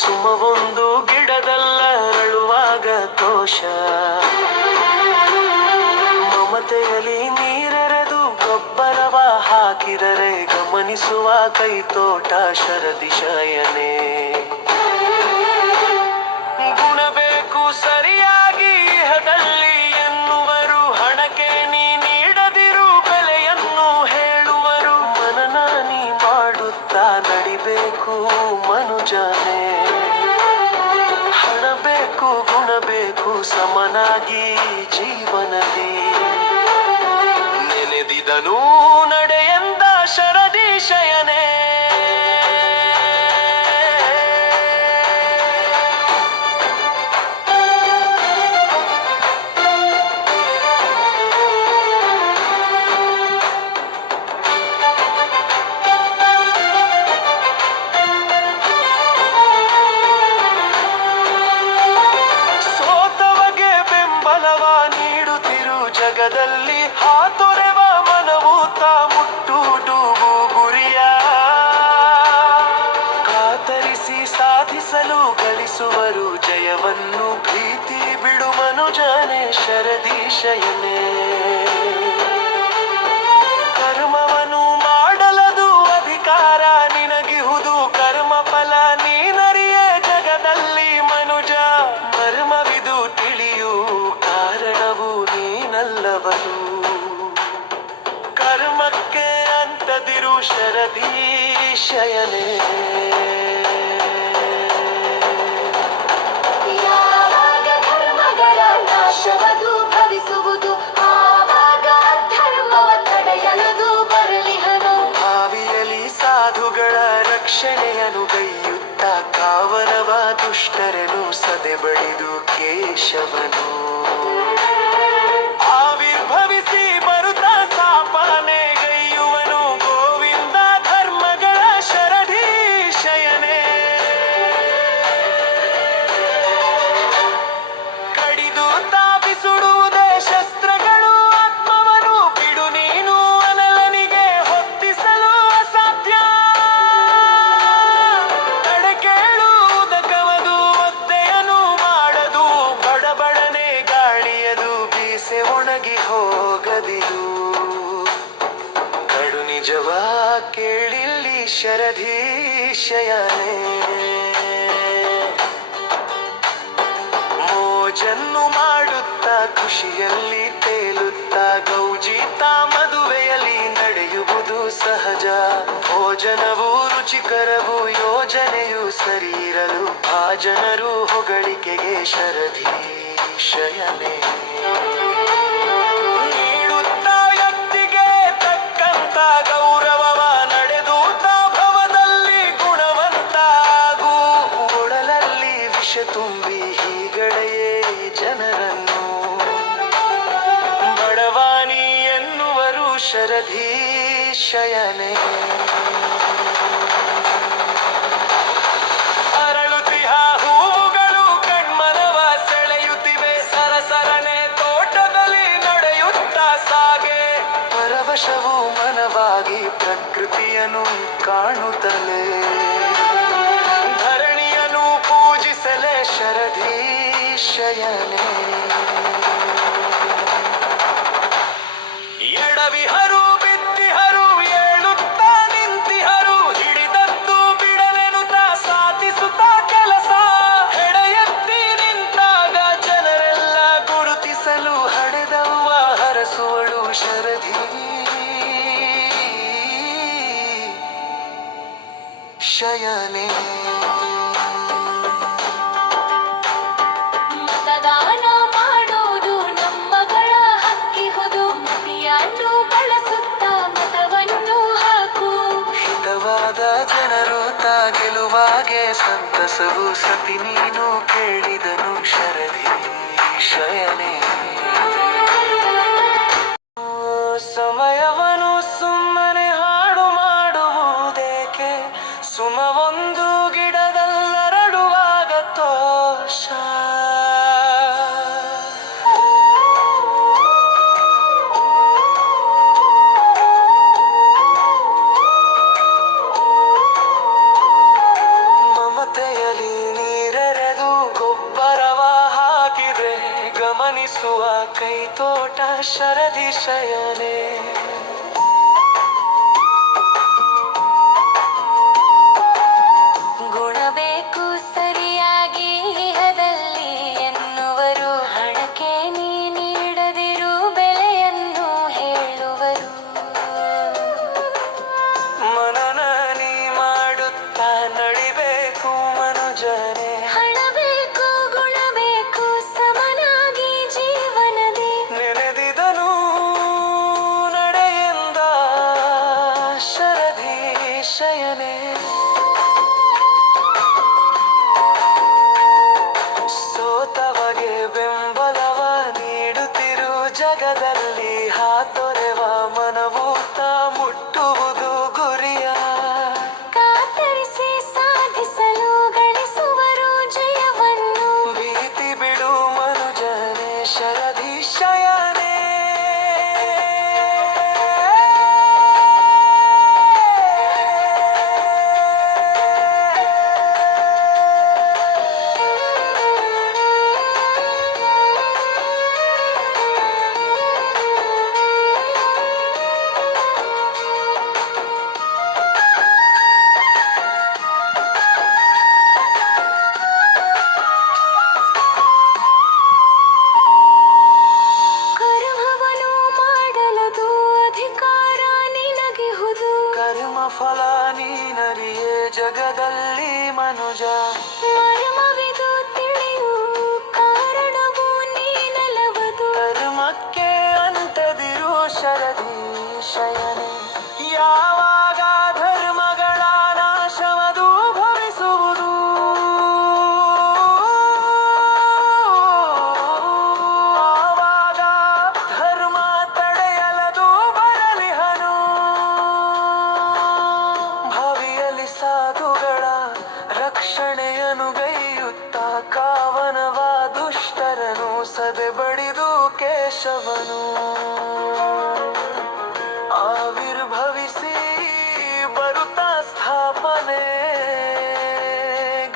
ಸುಮವೊಂದು ಗಿಡದಲ್ಲರಳುವಾಗ ತೋಷ ಮಮತೆಯಲ್ಲಿ ನೀರೆರೆದು ಗೊಬ್ಬರವ ಹಾಕಿದರೆ ಗಮನಿಸುವ ಕೈತೋಟ ಶರದಿಶಯನೇ ಗುಣಬೇಕು ಸರಿಯಾಗಿ ಇಹದಲ್ಲಿ ಎನ್ನುವರು ಹಣಕ್ಕೆ ನೀ ನೀಡದಿರು ಬೆಲೆಯನ್ನು ಹೇಳುವರು ಮನನಾನಿ ಮಾಡುತ್ತಾ ನಡಿಬೇಕು ಮನುಜನೇ ಹಣ ಬೇಕು ಗುಣ ಬೇಕು ಸಮನಾಗಿ ಜೀವನದಿ ನೆನೆದಿದನು ನಡೆಯೆಂದ ಶರದಿಶಯನೇ ಜಗದಲ್ಲಿ ಹಾತೊರೆವ ಮನವು ತಾ ಮುಟ್ಟುಡುವು ಗುರಿಯ ಕಾತರಿಸಿ ಸಾಧಿಸಲು ಗಳಿಸುವರು ಜಯವನ್ನು ಪ್ರೀತಿ ಬಿಡು ಮನುಜನೇ ಶರದಿಶಯನೇ ಕರ್ಮವನ್ನು ಮಾಡಲದು ಅಧಿಕಾರ ನಿನಗಿಹುದು ಕರ್ಮ ಫಲ ನೀನರಿಯೇ ಜಗದಲ್ಲಿ ಮನುಜ ಮರ್ಮವಿದು ತಿಳಿಯು ಕಾರಣವು ನೀನಲ್ಲವನು ಕರ್ಮಕ್ಕೆ ಅಂತದಿರು ಶರದಿಶಯನೇ ಯಾವಾಗ ಧರ್ಮಗಳ ನಾಶವದು ಭವಿಸುವುದು ಆವಾಗ ಧರ್ಮವ ತಡೆಯಲದು ಬರಲಿಹನು ಭಾವಿಯಲ್ಲಿ ಸಾಧುಗಳ ರಕ್ಷಣೆಯನ್ನು ಗೈಯುತ್ತ ಕಾವರವ ದುಷ್ಟರನು ಸದೆ ಬಡಿದು ಕೇಶವನು ಆವಿರ್ಭವಿಸಿ ಬರುತ್ತಾ ಸಾಪಾನೆ ಗೈಯುವನು ಗೋವಿಂದ ಧರ್ಮಗಳ ಶರದಿಶಯನೇ ಕಡಿದು ತಾಪಿಸುಡುವುದೇ ಶಸ್ತ್ರಗಳು ಆತ್ಮವನು ಬಿಡು ನೀನು ಅನಲನಿಗೆ ಹೊತ್ತಿಸಲು ಅಸಾಧ್ಯ ತಡೆ ಕೇಳುವುದಕವದು ಒದ್ದೆಯನು ಮಾಡದು ಬಡಬಡನೆ ಗಾಳಿಯದು ಬೀಸೆ ಒಣಗಿ ಹೋಗದಿದು ಕಡು ನಿಜವ ಕೇಳಿಲ್ಲಿ ಶರದಿಶಯನೇ ಮೋಜನ್ನು ಮಾಡುತ್ತಾ ಖುಷಿಯಲ್ಲಿ ತೇಲುತ್ತಾ ಗೌಜಿತಾ ಮದುವೆಯಲ್ಲಿ ನಡೆಯುವುದು ಸಹಜ ಭೋಜನವು ರುಚಿಕರವು ಯೋಜನೆಯು ಸರಿ ಇರಲು ಆ ಜನರು ಹೊಗಳಿಕೆಗೆ ಶರದಿಶಯನೇ ನೀಡುತ್ತಾ ವ್ಯಕ್ತಿಗೆ ತಕ್ಕಂತ ಗೌರವವ ನಡೆದೂತಾ ಭವದಲ್ಲಿ ಗುಣವಂತಾಗು ಒಡಲಲ್ಲಿ ವಿಷ ತುಂಬಿ ಹೀಗಳೆಯೇ ಜನರನ್ನು ಬಡವಾನಿ ಎನ್ನುವರು ಶರದಿಶಯನೇ ಅರಳುತಿಹ ಹೂವುಗಳು ಕಣ್ಮನವ ಸೆಳೆಯುತ್ತಿವೆ ಸರಸರನೆ ತೋಟದಲ್ಲಿ ನಡೆಯುತ್ತಾ ಸಾಗೆ ಪರವಶವು ಮನವಾಗಿ ಪ್ರಕೃತಿಯನ್ನು ಕಾಣುತ್ತಲೇ ಧರಣಿಯನ್ನು ಪೂಜಿಸಲೇ ಶರದಿಶಯನೇ ಎಡವಿಹರು ಬಿದ್ದಿಹರು ಏಳುತ್ತಾ ನಿಂತಿಹರು ಹಿಡಿದದ್ದು ಬಿಡಲೆನುತ್ತಾ ಸಾಧಿಸುತ್ತಾ ಕೆಲಸ ಹೆಡೆಯೆತ್ತಿ ನಿಂತಾಗ ಜನರೆಲ್ಲ ಗುರುತಿಸಲು ಹಡೆದವ್ವ ಹರಸುವಳು ಶರದಿಶಯನೇ ಮತದಾನ ಮಾಡೋದು ನಮ್ಮಗಳ ಹಕ್ಕಿಹುದು ಮತಿಯನ್ನು ಬಳಸುತ್ತ ಮತವನ್ನು ಹಾಕು ಹಿತವಾದ ಜನರು ತಾ ಗೆಲುವಾಗೆ ಸಂತಸವು ಸತಿ ನೀನು ಕೇಳಿದನು ಶರದಿಶಯನೇ ಸಮಯವನು ಸುಮ್ಮನೆ ಹಾಡು ಮಾಡುವುದೇಕೆ ಸುಮವೊಂದು ಗಿಡದಲ್ಲರಡುವಾಗ ತೋಷ ಮಮತೆಯಲ್ಲಿ ಗಮನಿಸುವ ಕೈತೋಟ ಶರದಿ ಶಯನೆ. ಗುಣಬೇಕು ಸರಿಯಾಗಿ ಇಹದಲ್ಲಿ ಎನ್ನುವರು, ಹಣಕ್ಕೆ ನೀ ನೀಡದಿರು ಬೆಲೆಯನ್ನು ಹೇಳುವರು. ಮನನ ನೀ ಮಾಡುತ್ತಾ ನಡಿಬೇಕು ಮನುಜನೇ, ಹಣ ಬೇಕು ಗುಣ ಬೇಕು ಸಮನಾಗಿ ಜೀವನದಿ. ನೆನೆದಿದನು ನಡೆಯಿಂದ ಶರದಿ ಶಯನೆ. ಸೋತವಗೆ ಬೆಂಬಲವ ನೀಡುತ್ತಿರು ಜಗದಲ್ಲಿ, ಹಾತೊರೆವ ಮನವು ತಾ ಮುಟ್ಟುವುದು ಗುರಿಯ. ಕಾತರಿಸಿ ಸಾಧಿಸಲು ಗಳಿಸುವರು ಜಯವನ್ನು. ಭೀತಿ ಬಿಡು ಮನುಜನೇ ಶರದಿ ಶಯನೆ. ಕರ್ಮವನ್ನು ಮಾಡಲದು ಅಧಿಕಾರ ನಿನಗಿಹುದು. ಕರ್ಮ ಫಲ ನೀನರಿಯೇ ಜಗದಲ್ಲಿ ಮನುಜ. ಮರ್ಮವಿದು ತಿಳಿಯು ಕಾರಣವು ನೀನಲವದು. ಕರ್ಮಕ್ಕೆ ಅಂಟದಿರು ಶರದಿ ಶಯನೆ. ಯಾವಾಗ ಧರ್ಮಗಳ ನಾಶವದು ಭವಿಸುವುದು, ಆವಾಗ ಧರ್ಮ ತಡೆಯಲದು ಬರಲಿಹನು. ಭವಿಯಲ್ಲಿ ಸಾಧುಗಳ ರಕ್ಷಣೆಯನ್ನು ಗೈಯುತ್ತ ಕಾವನವ ದುಷ್ಟರನು ಸದೆ ಬಡಿದು ಕೇಶವನು. ಆವಿರ್ಭವಿಸಿ ಬರುತ್ತಾ ಸ್ಥಾಪನೆ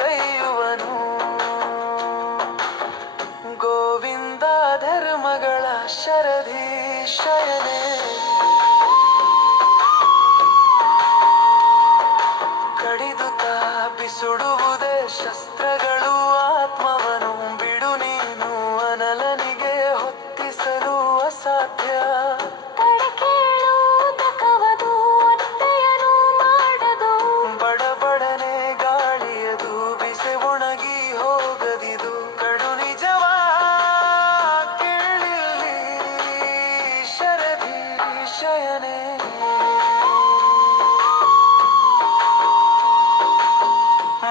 ಗೈಯುವನು. ಗೋವಿಂದ ಧರ್ಮಗಳ ಶರದಿ ಶಯನೆ. ಕಡಿದುತ್ತ ಬಿಸುಡುವುದೇ ಶಸ್ತ್ರಗಳು ಆತ್ಮವನು. ಬಿಡು ನೀನು ಅನಲನಿಗೆ ಹೊತ್ತಿಸಲು ಅಸಾಧ್ಯ. ತಡಕೇಳುವುದಕವದು ಒತ್ತೆಯನು ಮಾಡದು. ಬಡಬಡನೆ ಗಾಳಿಯದು ಬಿಸಿ ಒಣಗಿ ಹೋಗದಿದು. ಕಡು ನಿಜವ ಕೇಳಿಲ್ಲಿ ಶರದಿ ಶಯನೆ.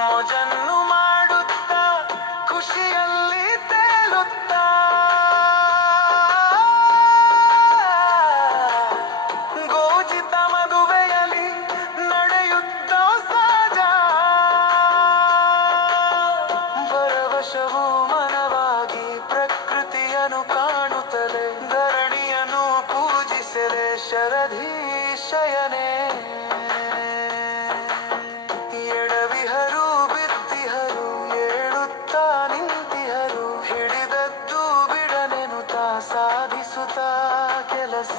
ಮೋಜನ್ನು ಮಾಡುತ್ತಾ ಖುಷಿಯಲ್ಲಿ ತೇಲುತ್ತಾ, ಗೋಜಿತ ಮದುವೆಯಲ್ಲಿ ನಡೆಯುತ್ತ ಸಹಜ. ಪರವಶವು ಮನವಾಗಿ ಪ್ರಕೃತಿಯನ್ನು ಕಾಣುತ್ತಲೇ ಧರಣಿಯನ್ನು ಪೂಜಿಸಲೆ ಶರದಿ ಶಯನೆ. ಎಡವಿಹರು ಬಿದ್ದಿಹರು ಏಳುತ್ತಾ ನಿಂತಿಹರು, ಹಿಡಿದದ್ದು ಬಿಡನೆನುತ್ತಾ ಸಾಧಿಸುತ್ತ ಕೆಲಸ.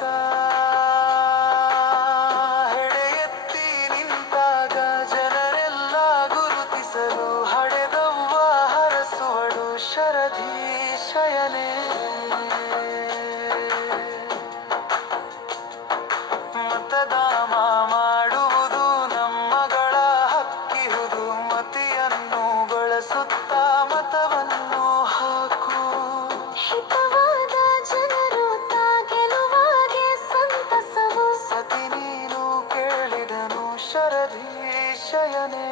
ಹೆಡೆ ಎತ್ತಿ ನಿಂತಾಗ ಜನರೆಲ್ಲ ಗುರುತಿಸಲು ಹಡೆದವ್ವ ಹರಸುವಳು ಶರದಿ ಶಯನೆ. ಮತದಾನ ಮಾಡುವುದು ನಮ್ಮಗಳ ಹಕ್ಕಿಹುದು, ಮತಿಯನ್ನು ಬಳಸುತ್ತಾ ಮತವನ್ನು ಹಾಕು. ಹಿತವಾದ ಜನರು ತಾ ಗೆಲುವಾಗೆ ಸಂತಸವು. ಸತಿ ನೀನು ಕೇಳಿದನು ಶರದಿ ಶಯನೆ.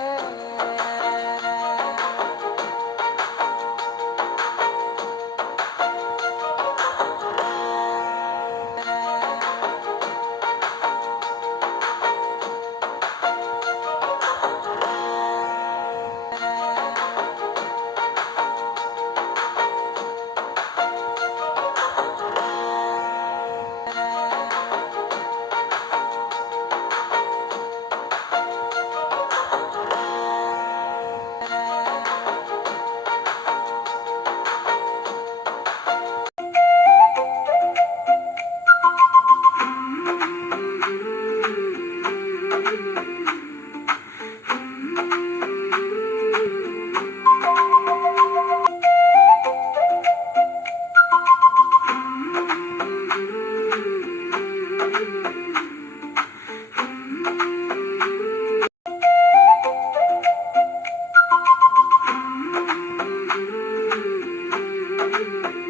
ಿ